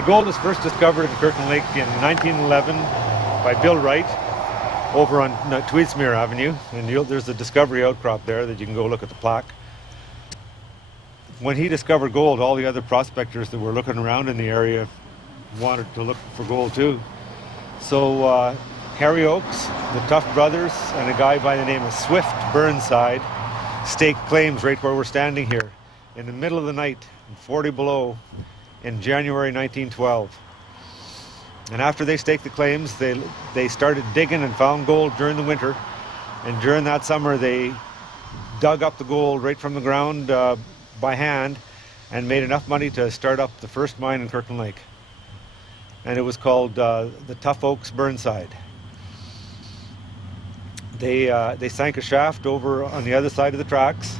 Okay, gold was first discovered in Kirkland Lake in 1911 by Bill Wright over on Tweedsmuir Avenue, and there's a discovery outcrop there that you can go look at the plaque. When he discovered gold, all the other prospectors that were looking around in the area wanted to look for gold too. So Harry Oakes, the Tuff brothers, and a guy by the name of Swift Burnside staked claims right where we're standing here in the middle of the night, 40 below, in January 1912. And after they staked the claims, they started digging and found gold during the winter. And during that summer, they dug up the gold right from the ground by hand and made enough money to start up the first mine in Kirkland Lake. And it was called the Tough Oaks Burnside. They sank a shaft over on the other side of the tracks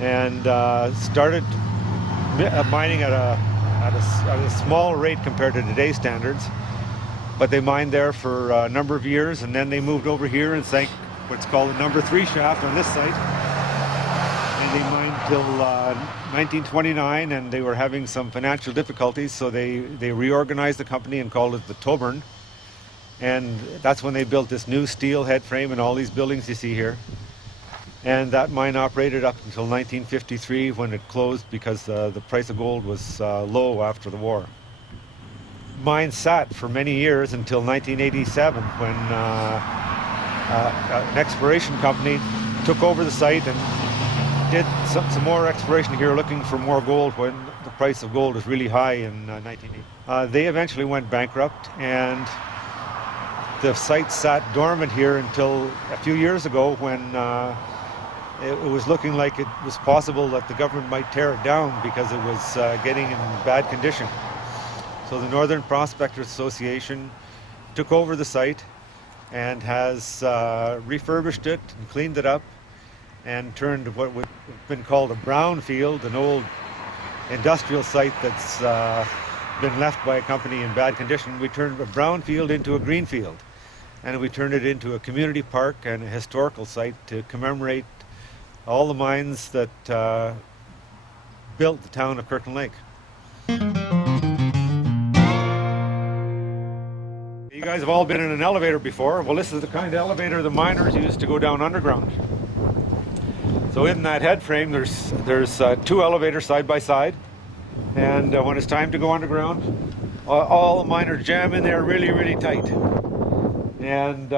and started mining at a small rate compared to today's standards. But they mined there for a number of years, and then they moved over here and sank what's called the number 3 shaft on this site. And they mined till 1929, and they were having some financial difficulties, so they reorganized the company and called it the Toburn. And that's when they built this new steel head frame and all these buildings you see here. And that mine operated up until 1953 when it closed because the price of gold was low after the war. Mine sat for many years until 1987 when an exploration company took over the site and did some more exploration here looking for more gold when the price of gold was really high in 1980. They eventually went bankrupt, and the site sat dormant here until a few years ago when it was looking like it was possible that the government might tear it down because it was getting in bad condition. So the Northern Prospectors Association took over the site and has refurbished it and cleaned it up and turned what would have been called a brownfield, an old industrial site that's been left by a company in bad condition. We turned a brownfield into a greenfield, and we turned it into a community park and a historical site to commemorate all the mines that built the town of Kirkland Lake. You guys have all been in an elevator before. Well, this is the kind of elevator the miners used to go down underground. So in that head frame, there's 2 elevators side by side, and when it's time to go underground, all the miners jam in there really, really tight, and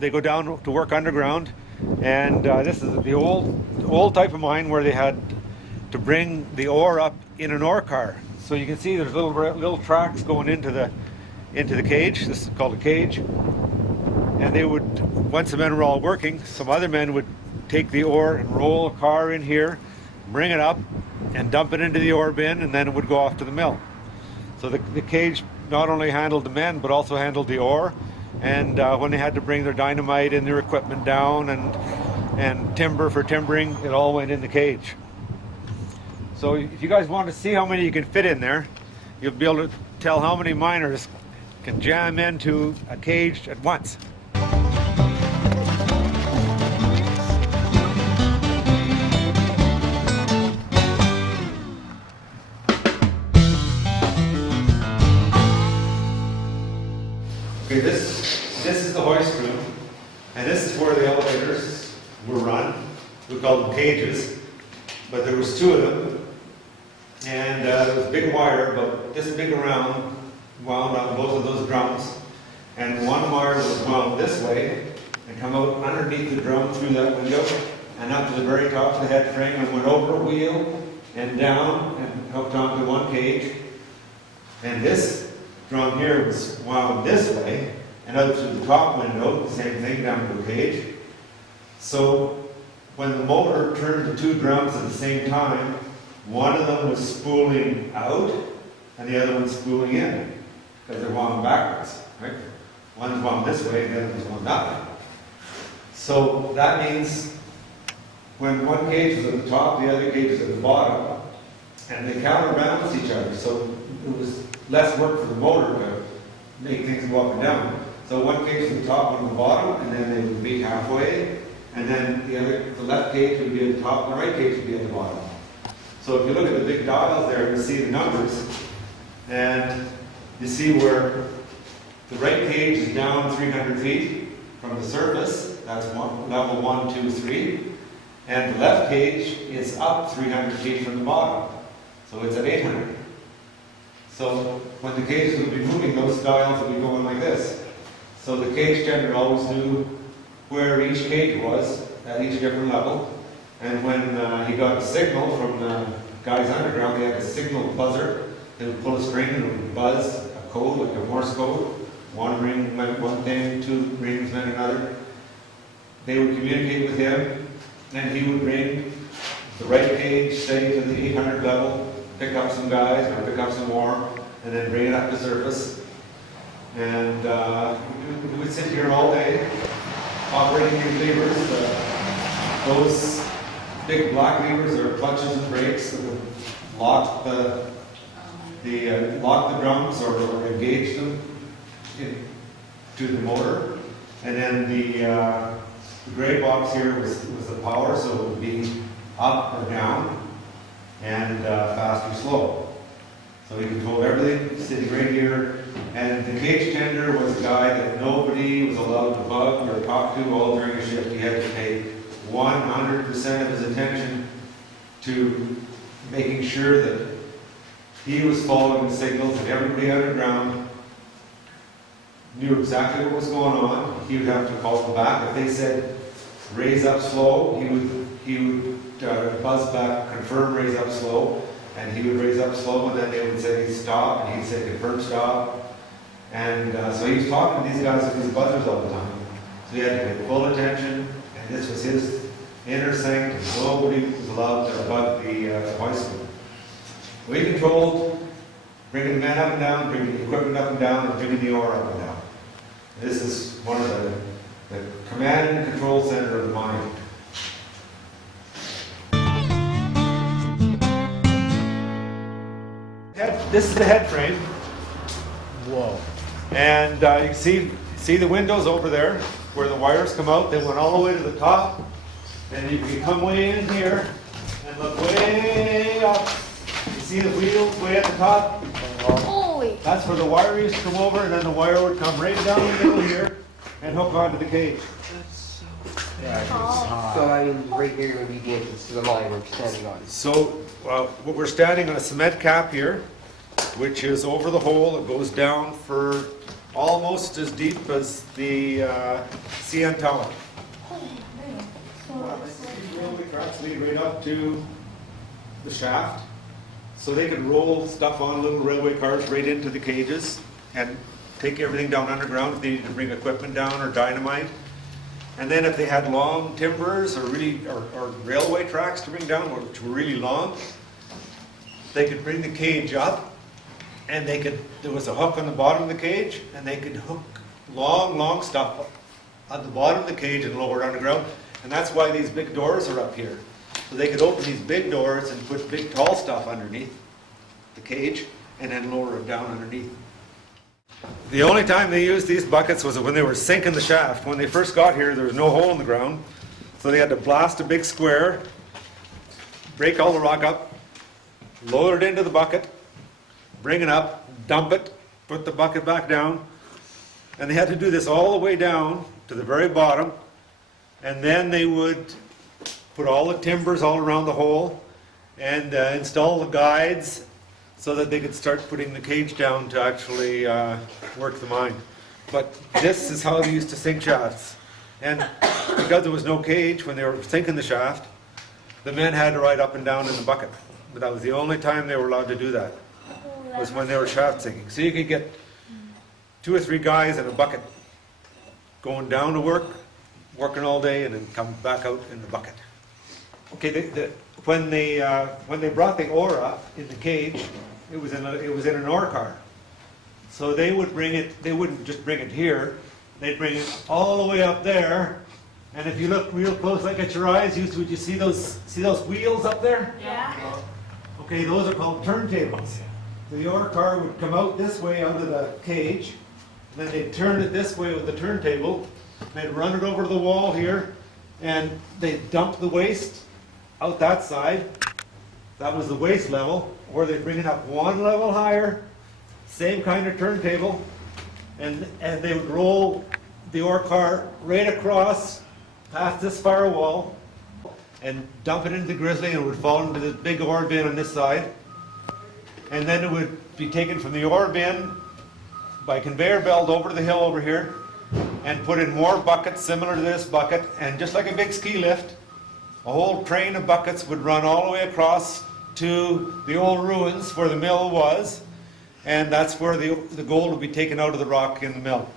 they go down to work underground. And this is the old type of mine where they had to bring the ore up in an ore car. So you can see there's little tracks going into the cage. This is called a cage. And they would, once the men were all working, some other men would take the ore and roll a car in here, bring it up, and dump it into the ore bin, and then it would go off to the mill. So the cage not only handled the men, but also handled the ore. And when they had to bring their dynamite and their equipment down and timber for timbering, it all went in the cage. So if you guys want to see how many you can fit in there, you'll be able to tell how many miners can jam into a cage at once. Okay, this is the hoist room, and this is where the elevators were run. We called them cages, but there was 2 of them, and there was a big wire about this big around, wound on both of those drums, and one wire was wound this way and come out underneath the drum through that window and up to the very top of the head frame and went over a wheel and down and hooked onto one cage. And this drum here was wound this way and out through the top window, the same thing, down to the cage. So when the motor turned the 2 drums at the same time, one of them was spooling out and the other one spooling in, because they're wound backwards, right? One is wound this way and the other one's wound that way. So that means when one cage is at the top, the other cage is at the bottom, and they counterbalance each other. So it was less work for the motor to make things go up and down. So one cage at the top, one at the bottom, and then they would meet halfway, and then the left cage would be at the top, and the right cage would be at the bottom. So if you look at the big dials there, you see the numbers. And you see where the right cage is down 300 feet from the surface. That's level 1, 2, 3. And the left cage is up 300 feet from the bottom. So it's at 800. So when the cage would be moving, those dials would be going like this. So the cage tender always knew where each cage was at each different level. And when he got a signal from the guys underground, they had a signal buzzer. They would pull a string and it would buzz a code, like a Morse code. One ring meant one thing, 2 rings meant another. They would communicate with him, and he would bring the right cage, say, to the 800 level, pick up some guys, or pick up some more, and then bring it up to surface. And we would sit here all day, operating these levers. Those big black levers are clutches and brakes that would lock the drums or engage them to the motor. And then the gray box here was the power, so it would be up or down, and fast or slow. So he controlled everything sitting right here. And the cage tender was a guy that nobody was allowed to bug or talk to all during a shift. He had to pay 100% of his attention to making sure that he was following the signals, and everybody underground knew exactly what was going on. He would have to call them back. If they said raise up slow, he would buzz back, confirm raise up slow, and he would raise up slow, and then they would say stop, and he'd say confirm stop. And so he was talking to these guys with these buzzers all the time. So he had to pay full attention, and this was his inner sanctum. Nobody was allowed to bug the hoist. We controlled bringing the men up and down, bringing the equipment up and down, and bringing the ore up and down. This is one of the command and control center of the mine. This is the head frame. Whoa. And you can see the windows over there where the wires come out. They went all the way to the top. And you can come way in here and look way up. You see the wheels way at the top? Holy! That's where the wire used to come over, and then the wire would come right down the middle here and hook onto the cage. So I mean, right here would be the entrance to the mine we're standing on. So we're standing on a cement cap here, which is over the hole. It goes down for almost as deep as the CN tower. These railway tracks lead right up to the shaft, so they could roll stuff on little railway cars right into the cages and take everything down underground if they needed to bring equipment down or dynamite. And then if they had long timbers or railway tracks to bring down, which were really long, they could bring the cage up, and there was a hook on the bottom of the cage, and they could hook long stuff on the bottom of the cage and lower it underground. And that's why these big doors are up here. So they could open these big doors and put big tall stuff underneath the cage and then lower it down underneath. The only time they used these buckets was when they were sinking the shaft. When they first got here, there was no hole in the ground. So they had to blast a big square, break all the rock up, load it into the bucket, bring it up, dump it, put the bucket back down. And they had to do this all the way down to the very bottom. And then they would put all the timbers all around the hole and install the guides so that they could start putting the cage down to actually work the mine. But this is how they used to sink shafts. And because there was no cage when they were sinking the shaft, the men had to ride up and down in the bucket. But that was the only time they were allowed to do that, was when they were shaft sinking. So you could get 2 or 3 guys in a bucket going down to work, working all day, and then come back out in the bucket. Okay, when they brought the ore up in the cage, it was in an ore car. So they would bring it. They wouldn't just bring it here. They'd bring it all the way up there. And if you look real close, like at your eyes, would you see those wheels up there? Yeah. Okay, those are called turntables. So the ore car would come out this way out of the cage, and then they'd turn it this way with the turntable. They'd run it over to the wall here, and they'd dump the waste out that side. That was the waste level. Or they'd bring it up one level higher, same kind of turntable, and they would roll the ore car right across past this firewall and dump it into the grizzly, and it would fall into the big ore bin on this side. And then it would be taken from the ore bin by conveyor belt over to the hill over here and put in more buckets similar to this bucket, and just like a big ski lift, a whole train of buckets would run all the way across to the old ruins where the mill was, and that's where the gold would be taken out of the rock in the mill.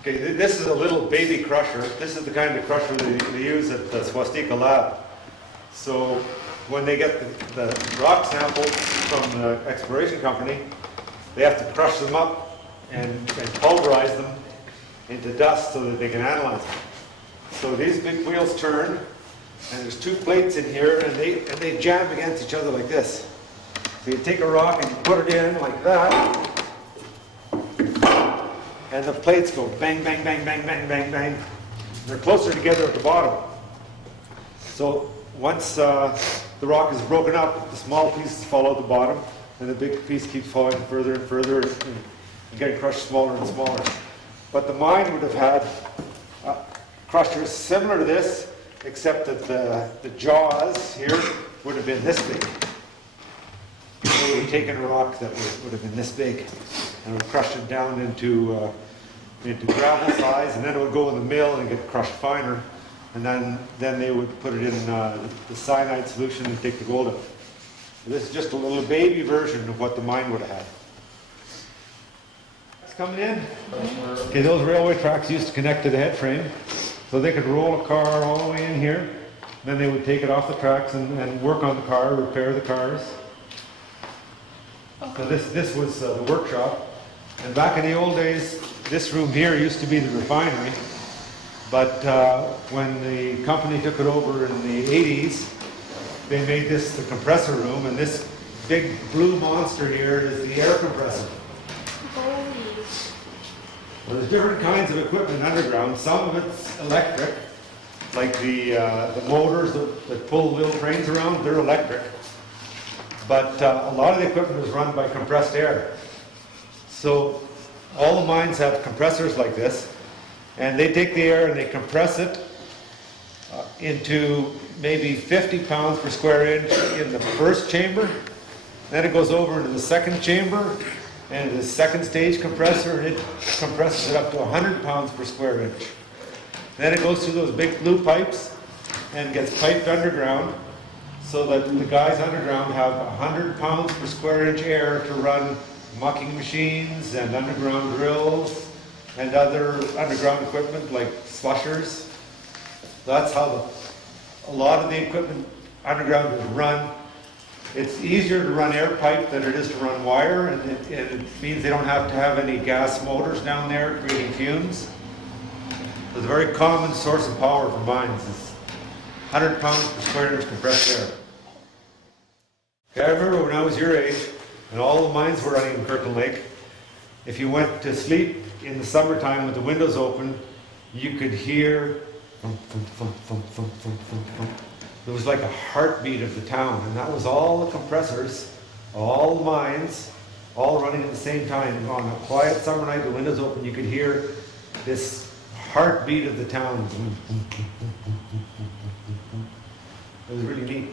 Okay, this is a little baby crusher. This is the kind of crusher they use at the Swastika lab. So when they get the rock samples from the exploration company, they have to crush them up and pulverize them into dust so that they can analyze them. So these big wheels turn, and there's two plates in here, and they jam against each other like this. So you take a rock and you put it in like that, and the plates go bang, bang, bang, bang, bang, bang, bang. They're closer together at the bottom. So once the rock is broken up, the small pieces fall out the bottom, and the big piece keeps falling further and further and getting crushed smaller and smaller. But the mine would have had crushers similar to this, except that the jaws here would have been this big. They would have taken a rock that would have been this big and would crush it down into gravel size, and then it would go in the mill and get crushed finer, and then they would put it in the cyanide solution and take the gold out. This is just a little baby version of what the mine would have had. It's coming in. Okay, those railway tracks used to connect to the head frame, so they could roll a car all the way in here, then they would take it off the tracks and work on the car, repair the cars. So this was the workshop, and back in the old days, this room here used to be the refinery, but when the company took it over in the 80s, they made this the compressor room, and this big blue monster here is the air compressor. Well, there's different kinds of equipment underground. Some of it's electric, like the motors that pull little trains around, they're electric. But a lot of the equipment is run by compressed air. So all the mines have compressors like this, and they take the air and they compress it into maybe 50 pounds per square inch in the first chamber. Then it goes over into the second chamber and the second stage compressor, and it compresses it up to 100 pounds per square inch. Then it goes through those big blue pipes and gets piped underground, so that the guys underground have 100 pounds per square inch air to run mucking machines and underground drills and other underground equipment like slushers. That's how a lot of the equipment underground is run. It's easier to run air pipe than it is to run wire, and it means they don't have to have any gas motors down there creating fumes. It's a very common source of power for mines. It's 100 pounds per square inch compressed air. Okay, I remember when I was your age, and all the mines were running in Kirkland Lake, if you went to sleep in the summertime with the windows open, you could hear thump, thump, thump, thump, thump, thump, thump, thump. It was like a heartbeat of the town, and that was all the compressors, all the mines, all running at the same time. On a quiet summer night, the windows open, you could hear this heartbeat of the town. It was really neat.